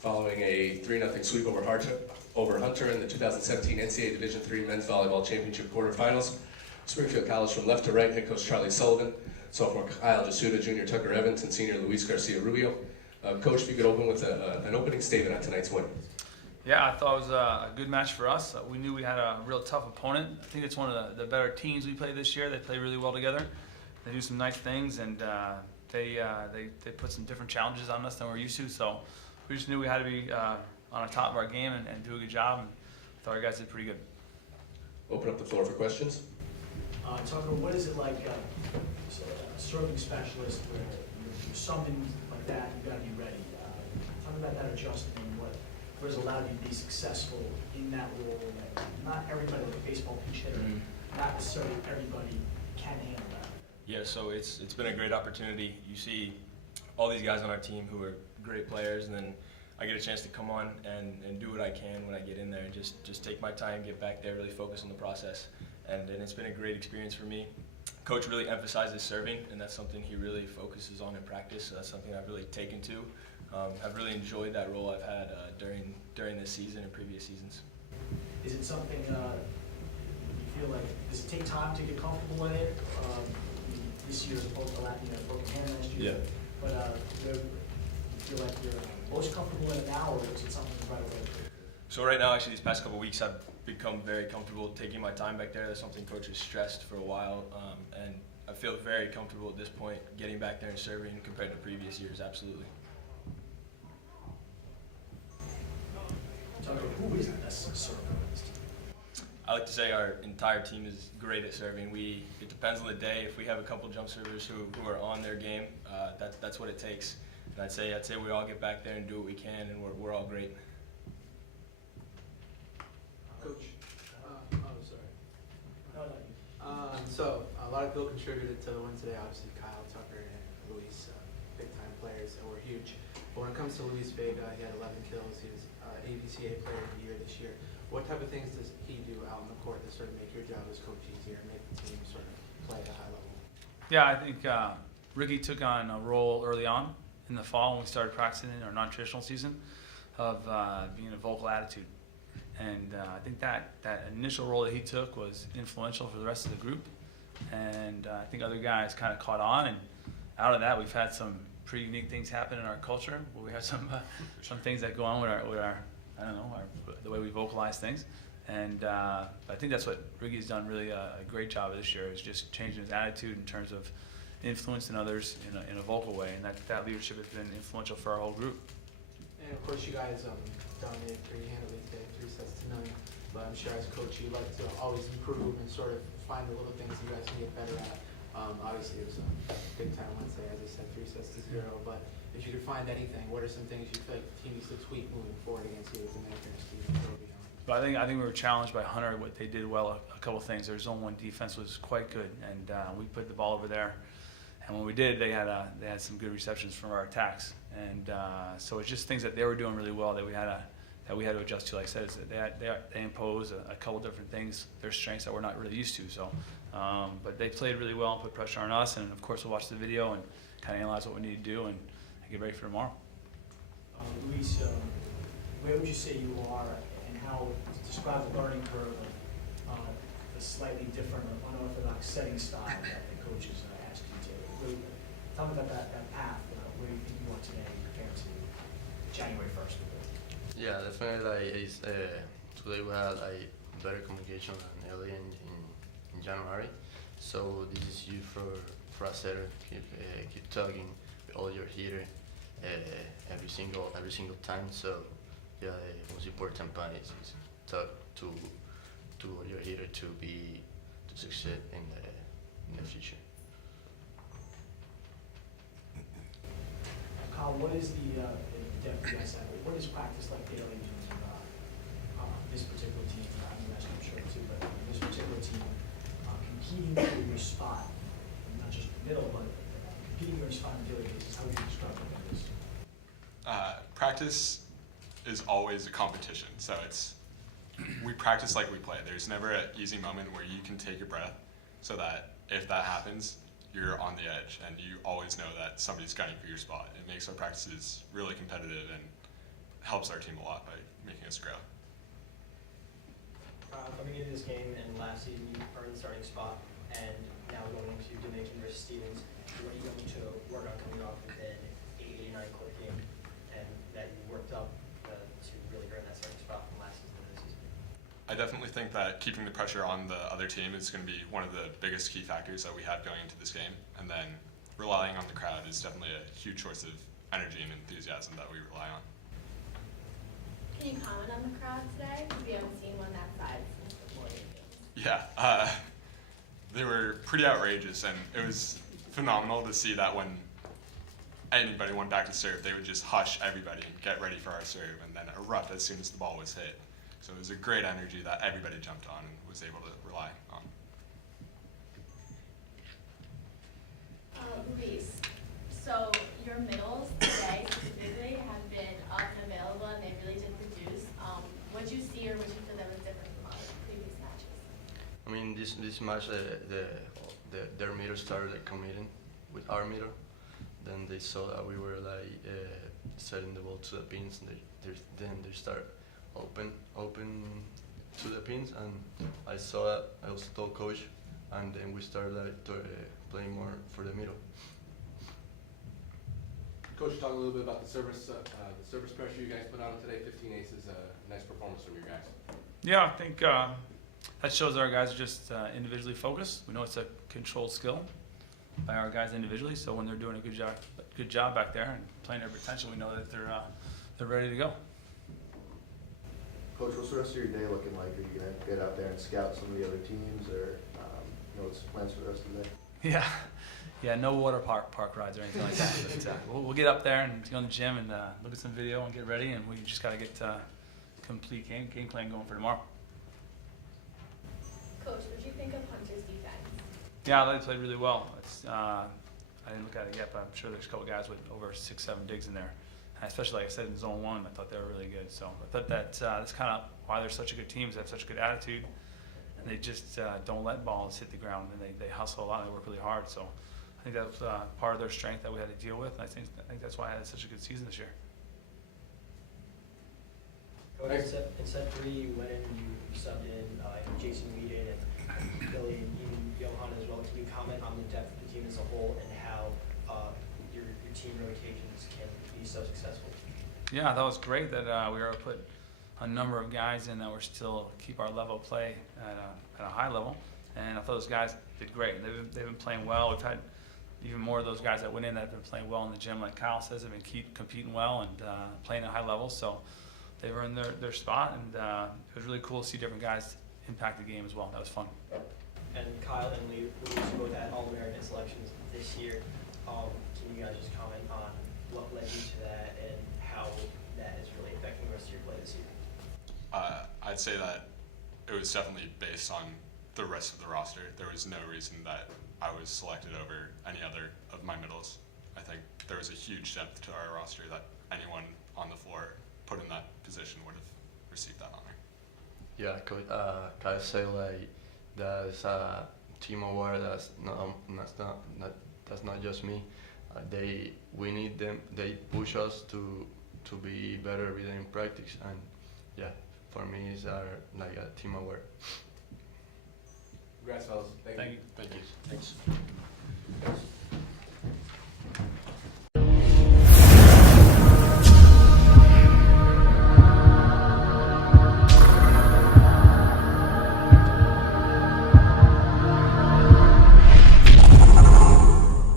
following a 3-0 sweep over Hunter in the 2017 NCAA Division III Men's Volleyball Championship Quarterfinals. Springfield College from left to right, head coach Charlie Sullivan, sophomore Kyle Jasuta, junior Tucker Evans, and senior Luis Garcia Rubio. Coach, if you could open with an opening statement on tonight's win. Yeah, I thought it was a good match for us. We knew we had a real tough opponent. I think it's one of the better teams we played this year. They play really well together. They do some nice things, and they put some different challenges on us than we're used to. So we just knew we had to be on the top of our game and do a good job. And I thought our guys did pretty good. Open up the floor for questions. Tucker, what is it like a serving specialist where you're something like that, you got to be ready? Talk about that adjustment and what has allowed you to be successful in that role. Like, not everybody, like a baseball pinch hitter, not necessarily everybody can handle that. Yeah, so it's been a great opportunity. You see all these guys on our team who are great players, and then I get a chance to come on and do what I can when I get in there and just take my time, get back there, really focus on the process. And it's been a great experience for me. Coach really emphasizes serving, and that's something he really focuses on in practice, so that's something I've really taken to. I've really enjoyed that role I've had during this season and previous seasons. Is it something you feel like, does it take time to get comfortable in it? This year as opposed to lacking a broken hand last year. Yeah. But you feel like you're most comfortable in it now, or is it something right away? So right now, actually, these past couple of weeks, I've become very comfortable taking my time back there. That's something Coach has stressed for a while, and I feel very comfortable at this point getting back there and serving compared to previous years, absolutely. Tucker, who is the best server on this team? I like to say our entire team is great at serving. It depends on the day. If we have a couple jump servers who are on their game, that's what it takes. And I'd say we all get back there and do what we can, and we're all great. Coach, sorry. No, no. So a lot of people contributed to the win today. Obviously, Kyle, Tucker, and Luis, big-time players that were huge. But when it comes to Luis Vega, he had 11 kills. He was AVCA Player of the Year this year. What type of things does he do out on the court to sort of make your job as coach easier and make the team sort of play at a high level? Yeah, I think Ricky took on a role early on in the fall when we started practicing in our non-traditional season of being a vocal attitude. And I think that initial role that he took was influential for the rest of the group. And I think other guys kind of caught on. And out of that, we've had some pretty unique things happen in our culture. Where we have some things that go on with our I don't know, the way we vocalize things. And I think that's what Ricky's done really a great job of this year, is just changing his attitude in terms of influencing others in a vocal way. And that leadership has been influential for our whole group. And of course, you guys dominated pretty handily today, 3-0. But I'm sure as coach, you like to always improve and sort of find the little things you guys can get better at. Obviously, it was a big time Wednesday, as I said, 3-0. But if you could find anything, what are some things you feel like the team needs to tweak moving forward against you as a manager and Steve? But I think we were challenged by Hunter. What they did well, a couple of things. Their zone 1 defense was quite good, and we put the ball over there. And when we did, they had some good receptions from our attacks. And so it's just things that they were doing really well that we had to adjust to. Like I said, they impose a couple different things, their strengths that we're not really used to. So, but they played really well and put pressure on us. And of course, we'll watch the video and kind of analyze what we need to do and get ready for tomorrow. Luis, where would you say you are, and how describe the learning curve of the slightly different or unorthodox setting style that the coaches asked you to? Tell me about that path, where you think you are today compared to January 1st. Yeah, definitely. Today we had better communication than early in January. So this is you for a setter. Keep talking with all your hitter every single time. So yeah, the most important part is talk to your hitter to succeed in the future. Kyle, what is the depth you guys have? What is practice like daily in terms of this particular team? I'm sure too, but this particular team competing for your spot, not just middle, but competing for your spot on a daily basis. How would you describe this? Practice is always a competition, so we practice like we play. There's never an easy moment where you can take your breath, so that if that happens, you're on the edge, and you always know that somebody's gunning for your spot. It makes our practices really competitive, and helps our team a lot by making us grow. Coming into this game and last season, you earned the starting spot, and now going into Dominican versus Stevens, what are you going to work on coming off of an 8-9 court game, and that you worked up to really earn that starting spot from last season to this season? I definitely think that keeping the pressure on the other team is going to be one of the biggest key factors that we have going into this game, and then relying on the crowd is definitely a huge source of energy and enthusiasm that we rely on. Can you comment on the crowd today? Because we haven't seen one that size since before your games. Yeah, they were pretty outrageous, and it was phenomenal to see that when anybody went back to serve, they would just hush everybody and get ready for our serve, and then erupt as soon as the ball was hit. So it was a great energy that everybody jumped on and was able to rely on. Luis, so your middles today specifically have been up and available, and they really did produce. What did you see, or what did you feel that was different from other previous matches? I mean, this match, their meter started like, committing with our meter. Then they saw that we were like setting the ball to the pins, and then they start open to the pins, and I saw that. I also told coach, and then we started like playing more for the middle. Coach, talk a little bit about the service pressure you guys put on today. 15 aces, a nice performance from your guys. Yeah, I think that shows that our guys are just individually focused. We know it's a controlled skill by our guys individually. So when they're doing a good job back there and playing their potential, we know that they're ready to go. Coach, what's the rest of your day looking like? Are you going to get out there and scout some of the other teams, or what's the plans for the rest of the day? Yeah, no water park rides or anything like that. But we'll get up there and go in the gym and look at some video and get ready, and we just got to get complete game plan going for tomorrow. Coach, what did you think of Hunter's defense? Yeah, they played really well. I didn't look at it yet, but I'm sure there's a couple guys with over 6-7 digs in there. And especially, like I said, in zone 1, I thought they were really good. So I thought that's kind of why they're such a good team. Is they have such a good attitude, and they just don't let balls hit the ground, and they hustle a lot and they work really hard. So I think that was part of their strength that we had to deal with. And I think that's why I had such a good season this year. Coach, in set 3, you went in, you subbed in Jason Whedon and Billy and even Johan as well. Can you comment on the depth of the team as a whole and how your team rotations can be so successful? Yeah, that was great that we were able to put a number of guys in that were still keep our level of play at a high level. And I thought those guys did great. They've been playing well. We've had even more of those guys that went in that have been playing well in the gym. Like Kyle says, they've been competing well and playing at high levels. So they've earned their spot, and it was really cool to see different guys impact the game as well. That was fun. And Kyle and Luis both had All-American selections this year. Can you guys just comment on what led you to that and how that is really affecting the rest of your play this year? I'd say that it was definitely based on the rest of the roster. There was no reason that I was selected over any other of my middles. I think there was a huge depth to our roster that anyone on the floor put in that position would have received that honor. Yeah, coach. Kyle said like that's a team award. That's not just me. We need them. They push us to be better every day in practice, and yeah, for me it's like a team award. Congrats, fellas. Thank you. Thank you. Thanks. Thanks.